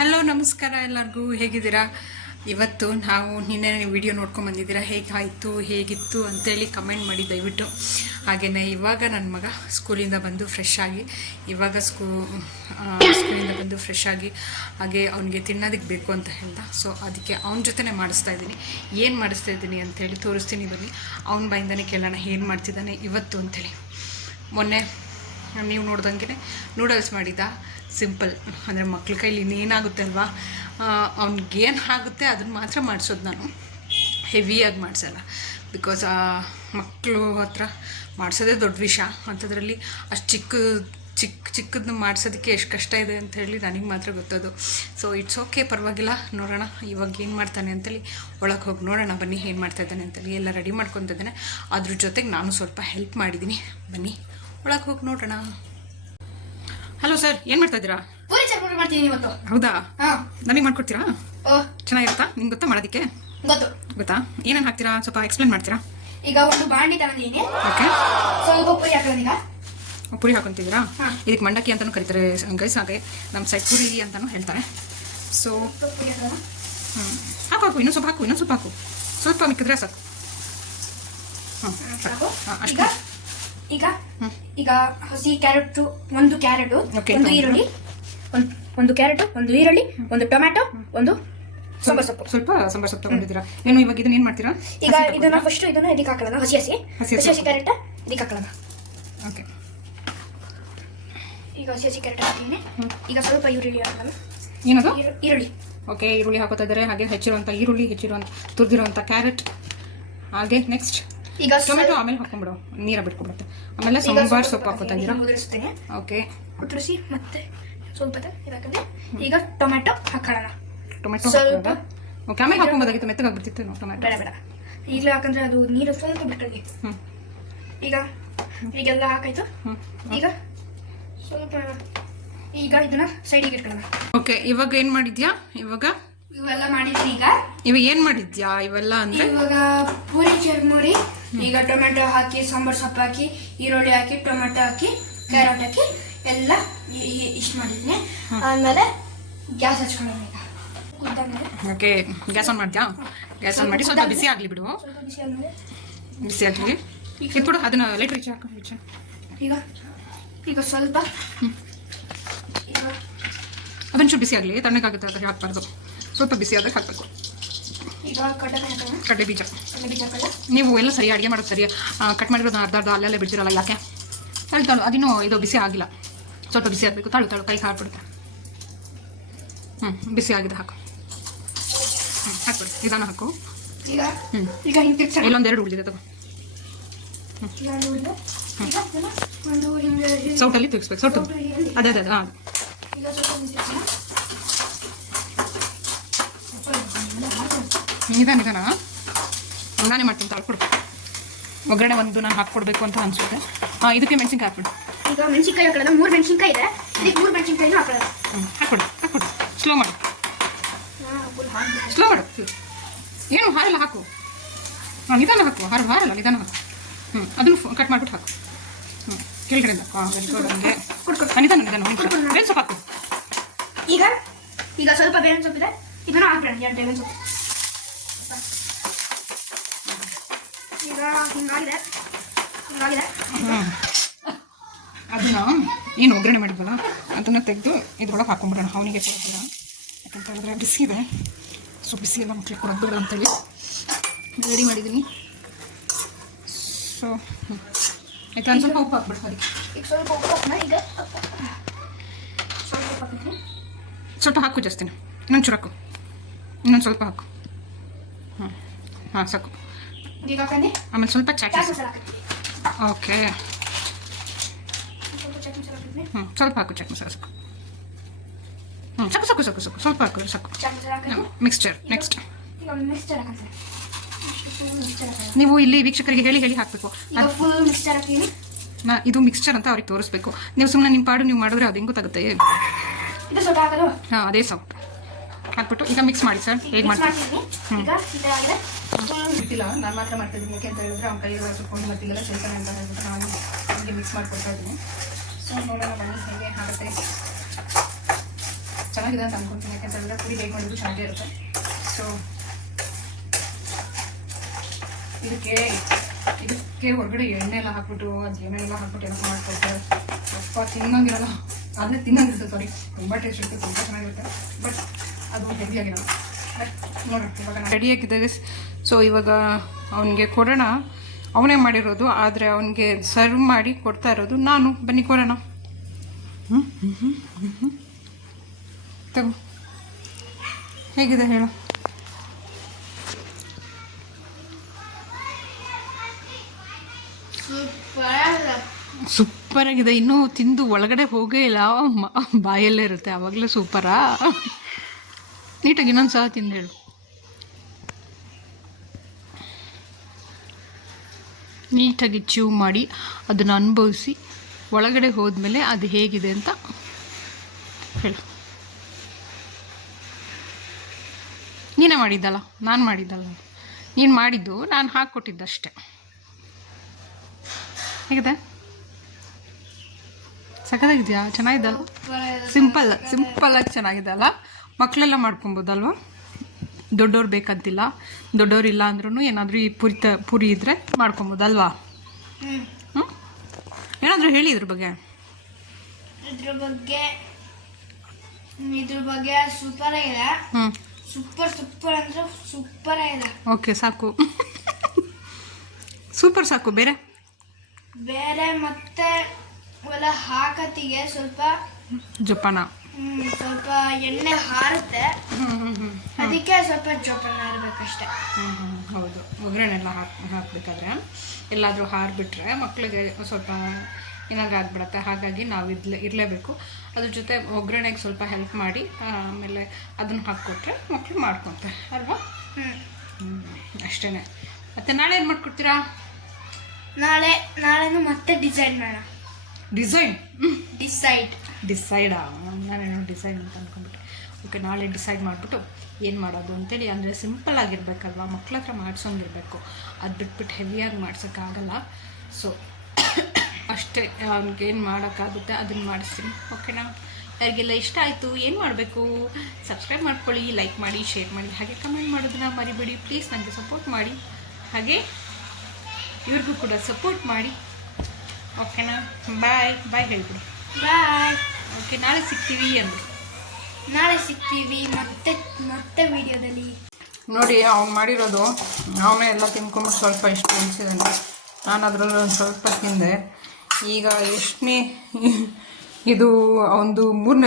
Hello ನಮಸ್ಕಾರ ಎಲ್ಲರಿಗೂ, ಹೇಗಿದ್ದೀರಾ? ಇವತ್ತು ನಾವು ನಿನ್ನೆ ವಿಡಿಯೋ ನೋಡ್ಕೊಂಡು ಬಂದಿದ್ದೀರಾ, ಹೇಗಾಯಿತು ಹೇಗಿತ್ತು ಅಂತೇಳಿ ಕಮೆಂಟ್ ಮಾಡಿ ದಯವಿಟ್ಟು. ಹಾಗೆಯೇ ಇವಾಗ ನನ್ನ ಮಗ ಸ್ಕೂಲಿಂದ ಬಂದು ಫ್ರೆಶ್ ಆಗಿ ಸ್ಕೂಲಿಂದ ಬಂದು ಫ್ರೆಶ್ ಆಗಿ ಹಾಗೆ ಅವನಿಗೆ ತಿನ್ನೋದಕ್ಕೆ ಬೇಕು ಅಂತ ಹೇಳ್ದ. ಸೊ ಅದಕ್ಕೆ ಅವನ ಜೊತೆನೇ ಮಾಡಿಸ್ತಾ ಇದ್ದೀನಿ. ಏನು ಮಾಡಿಸ್ತಾ ಇದ್ದೀನಿ ಅಂಥೇಳಿ ತೋರಿಸ್ತೀನಿ, ಬನ್ನಿ. ಅವನ ಬಾಯಿಂದನೇ ಕೇಳೋಣ ಏನು ಮಾಡ್ತಿದ್ದಾನೆ ಇವತ್ತು ಅಂಥೇಳಿ. ಮೊನ್ನೆ ನೀವು ನೋಡ್ದಂಗೆ ನೂಡಲ್ಸ್ ಮಾಡಿದ್ದ, ಸಿಂಪಲ್. ಅಂದರೆ ಮಕ್ಳ ಕೈಲಿ ಇನ್ನೇನಾಗುತ್ತೆ ಅಲ್ವಾ, ಅವ್ನಿಗೇನು ಆಗುತ್ತೆ ಅದನ್ನು ಮಾತ್ರ ಮಾಡಿಸೋದು ನಾನು. ಹೆವಿಯಾಗಿ ಮಾಡಿಸಲ್ಲ, ಬಿಕಾಸ್ ಮಕ್ಕಳು ಹತ್ರ ಮಾಡಿಸೋದೇ ದೊಡ್ಡ ವಿಷಯ. ಅಂಥದ್ರಲ್ಲಿ ಅಷ್ಟು ಚಿಕ್ಕದನ್ನು ಮಾಡಿಸೋದಕ್ಕೆ ಎಷ್ಟು ಕಷ್ಟ ಇದೆ ಅಂತ ಹೇಳಿ ನನಗೆ ಮಾತ್ರ ಗೊತ್ತದು. ಸೊ ಇಟ್ಸ್ ಓಕೆ, ಪರವಾಗಿಲ್ಲ. ನೋಡೋಣ ಇವಾಗ ಏನು ಮಾಡ್ತಾನೆ ಅಂತೇಳಿ. ಒಳಗೆ ಹೋಗಿ ನೋಡೋಣ ಬನ್ನಿ ಏನು ಮಾಡ್ತಾಯಿದ್ದಾನೆ ಅಂತೇಳಿ. ಎಲ್ಲ ರೆಡಿ ಮಾಡ್ಕೊತಿದ್ದಾನೆ, ಅದ್ರ ಜೊತೆಗೆ ನಾನು ಸ್ವಲ್ಪ ಹೆಲ್ಪ್ ಮಾಡಿದ್ದೀನಿ. ಬನ್ನಿ ಒಳಗೆ ಹೋಗಿ ನೋಡೋಣ. ಹಲೋ ಸರ್, ಏನು ಮಾಡ್ತಾ ಇದ್ದೀರಾ? ಪೂರಿ ಚಟ್ನಿ ಮಾಡ್ತೀನಿ ಇವತ್ತು. ಹೌದಾ? ನನಗೆ ಮಾಡ್ಕೊಡ್ತೀರಾ? ಚೆನ್ನಾಗಿರುತ್ತಾ? ನಿಮ್ಗೆ ಗೊತ್ತಾ ಮಾಡೋದಕ್ಕೆ? ಗೊತ್ತಾ? ಏನೇನು ಹಾಕ್ತೀರಾ ಸ್ವಲ್ಪ ಎಕ್ಸ್ಪ್ಲೇನ್ ಮಾಡ್ತೀರಾ? ಈಗ ಒಂದು ಬಾಂಡಿ ತಗೊಂಡಿದ್ದೀನಿ. ಓಕೆ, ಸ್ವಲ್ಪ ಪೂರಿ ಹಾಕೋದೀಗ. ಪೂರಿ ಹಾಕೊಂತಿದ್ದೀರಾ? ಇದಕ್ಕೆ ಮಂಡಕ್ಕಿ ಅಂತಲೂ ಕರೀತಾರೆ ಗೈಸ್, ಹಾಗೆ ನಮ್ಮ ಸೈಡ್ ಪೂರಿ ಅಂತಲೂ ಹೇಳ್ತಾರೆ. ಸೊ ಹಾಕು ಇನ್ನೂ ಸ್ವಲ್ಪ ಹಾಕು, ಸ್ವಲ್ಪ ಮಿಕ್ಕಿದ್ರೆ ಸಾಕು. ಅಷ್ಟು. ಈಗ ಈಗ ಹಸಿ ಕ್ಯಾರೆಟ್, ಒಂದು ಕ್ಯಾರೆಟ್, ಒಂದು ಈರುಳ್ಳಿ, ಒಂದು ಈರುಳ್ಳಿ, ಒಂದು ಟೊಮ್ಯಾಟೊ, ಒಂದು ಸಾಂಬಾರ್ ಸೊಪ್ಪು. ಸ್ವಲ್ಪ ಸಾಂಬಾರ್ ಸೊಪ್ಪು ತಗೊಂಡಿದ್ದೀರಾ? ಏನು ಇವಾಗ ಇದನ್ನ ಏನು ಮಾಡ್ತೀರಾ? ಈಗ ಇದನ್ನ ಫಸ್ಟ್ ಇದನ್ನ ಇದಕ್ಕೆ ಹಾಕೊಳ್ಳೋಣ. ಹಸಿ ಕ್ಯಾರೆಟ್ ಇದಕ್ಕೆ ಹಾಕೊಳ್ಳೋಣ. ಓಕೆ, ಈಗ ಹಸಿ ಕ್ಯಾರೆಟ್ ಹಾಕಿದ್ದೀನಿ. ಈಗ ಸ್ವಲ್ಪ ಈರುಳ್ಳಿ ಹಾಕೋಣ. ಏನದು? ಈರುಳ್ಳಿ. ಓಕೆ, ಈರುಳ್ಳಿ ಹಾಕೋತಾ ಇದ್ದಾರೆ. ಹಾಗೆ ಹೆಚ್ಚಿರುವಂಥ ಈರುಳ್ಳಿ, ತುರಿದಿರುವಂಥ ಕ್ಯಾರೆಟ್, ಹಾಗೆ ನೆಕ್ಸ್ಟ್ ಈಗ ಟೊಮೆಟೊ ಆಮೇಲೆ ಹಾಕೊಂಡ್ಬಿಡು, ನೀರ ಬಿಟ್ಕೊಬಿಡುತ್ತೆ. ಆಮೇಲೆ ಸಾಂಬಾರ್ ಸೊಪ್ಪು ಹಾಕೋತಾ ಇದ್ದೀರಾ? ಓಕೆ, ಉದುರಿಸಿ ಮತ್ತೆ ಸ್ವಲ್ಪ ಇದಾಕಂದ್ರೆ ಈಗ ಟೊಮೆಟೊ ಹಾಕೋಣ. ಟೊಮೆಟೊ ಸ್ವಲ್ಪ. ಓಕೆ, ಆಮೇಲೆ ಹಾಕೊಂಬೋದಾಗಿತ್ತು, ಮೆತ್ತಗಾಗ್ಬಿಡ್ತಿತ್ತು ಟೊಮೆಟೊ. ಬೇಡ ಈಗಲೇ ಹಾಕಂದ್ರೆ ಅದು ನೀರು ಸ್ವಲ್ಪ ಬಿಟ್ಕೊಳ್ಳಿ. ಈಗೆಲ್ಲ ಹಾಕಾಯ್ತು. ಈಗ ಸ್ವಲ್ಪ ಇದನ್ನ ಸೈಡಿಗೆ ಇಟ್ಕೊಳ್ಳೋಣ. ಓಕೆ, ಇವಾಗ ಏನು ಮಾಡಿದ್ಯಾ? ಇವೆಲ್ಲ ಮಾಡಿದ್ದೀನಿ. ಇವಾಗ ಏನು ಮಾಡಿದ್ಯಾ ಇವೆಲ್ಲ ಅಂದ್ರೆ? ಇವಾಗ ಪೂರಿ ಚುರ್ಮುರಿ, ಈಗ ಟೊಮೆಟೊ ಹಾಕಿ, ಸಾಂಬಾರ್ ಸೊಪ್ಪು ಹಾಕಿ, ಈರುಳ್ಳಿ ಹಾಕಿ, ಟೊಮೆಟೊ ಹಾಕಿ, ಕ್ಯಾರೆಟ್ ಹಾಕಿ ಎಲ್ಲ ಇಷ್ಟು ಮಾಡಿದ್ದೀನಿ. ಆಮೇಲೆ ಗ್ಯಾಸ್ ಹಚ್ಕೊಳ್ಳೋಣ. ಈಗ ಓಕೆ, ಗ್ಯಾಸ್ ಆನ್ ಮಾಡ್ತೀಯಾ? ಗ್ಯಾಸ್ ಆನ್ ಮಾಡಿ ಸ್ವಲ್ಪ ಬಿಸಿ ಆಗಲಿ ಬಿಡು. ಬಿಸಿ ಆಗಲಿ ಇಟ್ಬಿಡು. ಅದನ್ನ ಲೈಟ್ ರಿಚ್ ಹಾಕಿ. ಈಗ ಸ್ವಲ್ಪ ಅದೊಂಚೂರು ಬಿಸಿ ಆಗಲಿ, ತಣ್ಣಗಾಗುತ್ತೆ, ಅದಕ್ಕೆ ಹಾಕ್ಬಾರ್ದು. ಸ್ವಲ್ಪ ಬಿಸಿ ಆದಾಗ ಹಾಕಬೇಕು. ಈಗ ಕಡಲೆ ಬೀಜ. ನೀವು ಎಲ್ಲ ಸರಿ ಅಡುಗೆ ಮಾಡೋದು ಸರಿ, ಕಟ್ ಮಾಡಿರೋದು ಅರ್ಧ ಅಲ್ಲೆಲ್ಲ ಬಿಡ್ತಿರಲ್ಲ, ಯಾಕೆ? ತಾಳು ಅದಿನ್ನೂ ಇದು ಬಿಸಿ ಆಗಿಲ್ಲ, ಸ್ವಲ್ಪ ಬಿಸಿ ಆಗಬೇಕು. ತಾಳು ಕೈ ಹಾಕ್ಬಿಡುತ್ತೆ. ಬಿಸಿ ಆಗಿದೆ, ಹಾಕು. ಹಾಕ್ಬಿಡು, ನಿಧಾನ ಹಾಕು. ಇಲ್ಲೊಂದೆರಡು ಉಳಿದಿದೆ, ತಗೋ. ಸೌಟಲ್ಲಿ ತಿರ್ಗಿಸ್ಬೇಕು. ಸೌಟು ಅದೇ ಹಾಂ. ನಿಧಾನ ನಾನೇ ಮಾಡ್ತೀನಿ, ತಾಳ್ಕೊಡು. ಒಗ್ಗರಣೆ ಒಂದು ನಾನು ಹಾಕ್ಕೊಡ್ಬೇಕು ಅಂತ ಅನ್ಸುತ್ತೆ. ಇದಕ್ಕೆ ಮೆಣಸಿನ್ಕಾಯಿ ಹಾಕ್ಬಿಡು. ಈಗ ಮೆಣಸಿನ್ಕಾಯಿ ಹಾಕೊಳ್ಳೋಣ. 3 ಮೆಣಸಿನ್ಕಾಯಿ ಇದೆ, ಇದಕ್ಕೆ 3 ಮೆಣಸಿನ್ಕಾಯಿನೂ ಹಾಕೊಳ್ಳೋಣ. ಹಾಕ್ಬಿಡು. ಸ್ಲೋ ಮಾಡು. ಏನು ಹಾರಲ್ಲ, ಹಾಕು. ನಿಧಾನ ಹಾಕು, ಹಾರಲ್ಲ, ನಿಧಾನ ಹಾಕು. ಅದನ್ನು ಕಟ್ ಮಾಡಿಬಿಟ್ಟು ಹಾಕು. ಕೆಳಗಡೆಯಿಂದ ನಿಧಾನ ಬೇವಿನ ಸೊಪ್ಪು ಹಾಕು. ಈಗ ಸ್ವಲ್ಪ ಬೇವಿನ ಸೊಪ್ಪಿದೆ, ಇದನ್ನು ಹಾಕೋಣ. 2 ಬೇವಿನ ಸೊಪ್ಪು. ಈಗ ಹಿಂಗಾಗಿದೆ. ಅದನ್ನ ಏನು ಒಗ್ಗರಣೆ ಮಾಡಿದ್ವಲ್ಲ ಅದನ್ನು ತೆಗೆದು ಇದ್ರೊಳಗೆ ಹಾಕೊಂಡ್ಬಿಡೋಣ. ಅವನಿಗೆ ಕೊಡೋಣ, ಯಾಕಂತ ಹೇಳಿದ್ರೆ ಬಿಸಿ ಇದೆ. ಸೊ ಬಿಸಿ ಎಲ್ಲ ಮಕ್ಳಿಗೆ ಕೊಡೋದು ಅಂತೇಳಿ ರೆಡಿ ಮಾಡಿದ್ದೀನಿ. ಸೊ ಆಯ್ತಾ? ಸ್ವಲ್ಪ ಉಪ್ಪು ಹಾಕ್ಬಿಡು ಅದಕ್ಕೆ. ಈಗ ಸ್ವಲ್ಪ ಉಪ್ಪು ಹಾಕೋಣ. ಈಗ ಸ್ವಲ್ಪ ಹಾಕು, ಜಾಸ್ತಿನ. ಇನ್ನೊಂದು ಹಾಕು, ಇನ್ನೊಂದು ಸ್ವಲ್ಪ ಹಾಕು. ಸಾಕು. ಆಮೇಲೆ ಸ್ವಲ್ಪ ಚಾಟ್. ಓಕೆ, ಸ್ವಲ್ಪ ಹಾಕು ಚಾಟ್ ಮಸಾಲ. ಸಾಕು. ಸ್ವಲ್ಪ ಹಾಕು, ಸಾಕು. Mixture next. ನೀವು ಇಲ್ಲಿ ವೀಕ್ಷಕರಿಗೆ ಹೇಳಿ ಹಾಕಬೇಕು. ಇದು ಮಿಕ್ಸ್ಚರ್ ಅಂತ ಅವ್ರಿಗೆ ತೋರಿಸ್ಬೇಕು. ನೀವು ಸುಮ್ಮನೆ ನಿಮ್ಮ ಪಾಡು ನೀವು ಮಾಡಿದ್ರೆ ಅದು ಹೆಂಗೆ ಗೊತ್ತಾಗುತ್ತೆ? ಅದೇ ಸೌಟ್ ಹಾಕ್ಬಿಟ್ಟು ಈಗ ಮಿಕ್ಸ್ ಮಾಡಿ ಸರ್. ಹೇಗೆ ಮಾಡ್ತೀವಿ? ಗೊತ್ತಿಲ್ಲ, ನಾನು ಮಾತ್ರ ಮಾಡ್ತಿದ್ದೀನಿ. ಯಾಕೆ ಅಂತ ಹೇಳಿದ್ರೆ ಅವ್ನ ಕೈಯಲ್ಲಿ ಸುಟ್ಕೊಂಡು ಮತ್ತಿಗೆಲ್ಲ ಸೇರ್ತಾನೆ ಅಂತ ಹೇಳ್ಬಿಟ್ಟು ನಾನು ಹೀಗೆ ಮಿಕ್ಸ್ ಮಾಡಿಕೊಡ್ತಾ ಇದ್ದೀನಿ. ಸೊ ನೋಡೋಣ ಬನ್ನಿ ಹೇಗೆ ಆಗುತ್ತೆ. ಚೆನ್ನಾಗಿದೆ ಅಂತ ಅನ್ಕೊಂತೀನಿ. ಯಾಕಂತಂದರೆ ಪುರಿ ಹೇಗೆ ಮಾಡಿದ್ರು ಚೆನ್ನಾಗೇ ಇರುತ್ತೆ. ಸೊ ಇದಕ್ಕೆ ಹೊರಗಡೆ ಎಣ್ಣೆ ಎಲ್ಲ ಹಾಕ್ಬಿಟ್ಟು ಅದು ಏನೆಲ್ಲ ಹಾಕ್ಬಿಟ್ಟು ಎಲ್ಲ ಮಾಡ್ಕೊಡ್ತಾರೆ. ಸ್ವಲ್ಪ ತಿನ್ನೋಂಗಿರಲ್ಲ, ಆದರೆ ತಿನ್ನೋಂಗಿರುತ್ತೆ. ಸಾರಿ, ತುಂಬ ಟೇಸ್ಟ್ ಇರುತ್ತೆ, ತುಂಬ ಚೆನ್ನಾಗಿರುತ್ತೆ. ಬಟ್ ಅದು ಹೆಲ್ದಿಯಾಗಿರಲ್ಲ. ಬಟ್ ನೋಡ್ರಿ ಇವಾಗ ನಾನು ರೆಡಿಯಾಗಿದ್ದಾಗ ಸೊ ಇವಾಗ ಅವನಿಗೆ ಕೊಡೋಣ. ಅವನೇ ಮಾಡಿರೋದು, ಆದರೆ ಅವನಿಗೆ ಸರ್ವ್ ಮಾಡಿ ಕೊಡ್ತಾ ಇರೋದು ನಾನು. ಬನ್ನಿ ಕೊಡೋಣ. ತಗೋ, ಹೇಗಿದೆ ಹೇಳು. ಸೂಪರಾಗಿದೆ. ಇನ್ನೂ ತಿಂದು ಒಳಗಡೆ ಹೋಗೇ ಇಲ್ಲ, ಬಾಯಲ್ಲೇ ಇರುತ್ತೆ, ಆವಾಗಲೇ ಸೂಪರಾ. ನೀಟಾಗಿ ಇನ್ನೊಂದು ಸಲ ತಿಂದು ಹೇಳು. ನೀಟಾಗಿ ಚ್ಯೂ ಮಾಡಿ ಅದನ್ನು ಅನುಭವಿಸಿ ಒಳಗಡೆ ಹೋದ್ಮೇಲೆ ಅದು ಹೇಗಿದೆ ಅಂತ ಹೇಳು. ನೀನೇ ಮಾಡಿದ್ದಲ್ಲ, ನಾನು ಮಾಡಿದ್ದಲ್ಲ. ನೀನು ಮಾಡಿದ್ದು ನಾನು ಹಾಕ್ಕೊಟ್ಟಿದ್ದಷ್ಟೆ. ಹೇಗಿದೆ? ಸಖತ್ತಾಗಿದೆಯಾ? ಚೆನ್ನಾಗಿದ್ದಲ್ಲ? ಸಿಂಪಲ್ಲಾಗಿ ಚೆನ್ನಾಗಿದೆ ಅಲ್ಲ? ಮಕ್ಕಳೆಲ್ಲ ಮಾಡ್ಕೊಬೋದಲ್ವ? ದೊಡ್ಡವ್ರು ಬೇಕಂತಿಲ್ಲ, ದೊಡ್ಡವ್ರಿಲ್ಲ ಅಂದ್ರೂ ಏನಾದರೂ ಈ ಪುರಿ ಇದ್ದರೆ ಮಾಡ್ಕೊಬೋದಲ್ವಾ? ಹ್ಞೂ, ಏನಾದರೂ ಹೇಳಿ ಇದ್ರ ಬಗ್ಗೆ. ಇದ್ರ ಬಗ್ಗೆ ಸೂಪರ್ ಆಗಿದೆ. ಸೂಪರ್ ಅಂದ್ರೆ ಸೂಪರ್ ಆಗಿದೆ. ಓಕೆ, ಸಾಕು. ಸೂಪರ್ ಸಾಕು. ಬೇರೆ ಮತ್ತೆ ಒಲ ಹಾಕತ್ತಿಗೆ ಸ್ವಲ್ಪ ಜೋಪಾನ, ಸ್ವಲ್ಪ ಎಣ್ಣೆ ಹಾರುತ್ತೆ. ಅದಕ್ಕೆ ಸ್ವಲ್ಪ ಜೋಪಾನ ಇರಬೇಕಷ್ಟೆ. ಹೌದು. ಒಗ್ಗರಣೆಲ್ಲ ಹಾಕಬೇಕಾದ್ರೆ ಎಲ್ಲಾದರೂ ಹಾರಿಬಿಟ್ರೆ ಮಕ್ಕಳಿಗೆ ಸ್ವಲ್ಪ ಏನಾದರೂ ಆಗಿಬಿಡತ್ತೆ. ಹಾಗಾಗಿ ನಾವು ಇರಲೇಬೇಕು. ಅದ್ರ ಜೊತೆ ಒಗ್ಗರಣೆಗೆ ಸ್ವಲ್ಪ ಹೆಲ್ಪ್ ಮಾಡಿ ಆಮೇಲೆ ಅದನ್ನು ಹಾಕ್ಕೊಟ್ರೆ ಮಕ್ಕಳು ಮಾಡ್ಕೊತಾರೆ ಅಲ್ವಾ? ಅಷ್ಟೇ. ಮತ್ತು ನಾಳೆ ಏನು ಮಾಡ್ಕೊಡ್ತೀರಾ? ನಾಳೆನೂ ಮತ್ತೆ ಡಿಸೈಡ್ ಮಾಡೋಣ. ಡಿಸೈಡಾ? ನಾನೇನೋ ಡಿಸೈಡ್ ಅಂತ ಅಂದ್ಕೊಂಡ್ಬಿಟ್ಟೆ. ಓಕೆ, ನಾಳೆ ಡಿಸೈಡ್ ಮಾಡಿಬಿಟ್ಟು ಏನು ಮಾಡೋದು ಅಂತೇಳಿ. ಅಂದರೆ ಸಿಂಪಲ್ ಆಗಿರಬೇಕಲ್ವ, ಮಕ್ಳ ಹತ್ರ ಮಾಡಿಸೋಂಗಿರಬೇಕು. ಅದು ಬಿಟ್ಬಿಟ್ಟು ಹೆವಿಯಾಗಿ ಮಾಡ್ಸೋಕ್ಕಾಗಲ್ಲ. ಸೊ ಅಷ್ಟೇ, ಅವ್ನಿಗೇನು ಮಾಡೋಕ್ಕಾಗುತ್ತೆ ಅದನ್ನು ಮಾಡಿಸ್ತೀನಿ. ಓಕೆನಾ? ಯಾರಿಗೆಲ್ಲ ಇಷ್ಟ ಆಯಿತು, ಏನು ಮಾಡಬೇಕು? ಸಬ್ಸ್ಕ್ರೈಬ್ ಮಾಡ್ಕೊಳ್ಳಿ, ಲೈಕ್ ಮಾಡಿ, ಶೇರ್ ಮಾಡಿ, ಹಾಗೆ ಕಮೆಂಟ್ ಮಾಡೋದನ್ನ ಮರಿಬೇಡಿ. ಪ್ಲೀಸ್ ನನಗೆ ಸಪೋರ್ಟ್ ಮಾಡಿ, ಹಾಗೆ ಇವ್ರಿಗೂ ಕೂಡ ಸಪೋರ್ಟ್ ಮಾಡಿ. ಓಕೆನಾ? ಬಾಯ್ ಹೇಳ್ಬಿಡಿ. ಬಾಯ್. ಓಕೆ, ನಾಳೆ ಸಿಗ್ತೀವಿ ಮತ್ತೆ ವಿಡಿಯೋದಲ್ಲಿ. ನೋಡಿ, ಅವ್ನು ಮಾಡಿರೋದು ಅವನೇ ಎಲ್ಲ ತಿನ್ಕೊಂಡು ಸ್ವಲ್ಪ ಇಷ್ಟು ಉಳಿಸಿದ್ದಾನೆ. ನಾನು ಅದರಲ್ಲಿ ಒಂದು ಸ್ವಲ್ಪ ತಿಂದೆ. ಈಗ ಎಷ್ಟನೇ ಇದು ಅವನದು 3ನೇ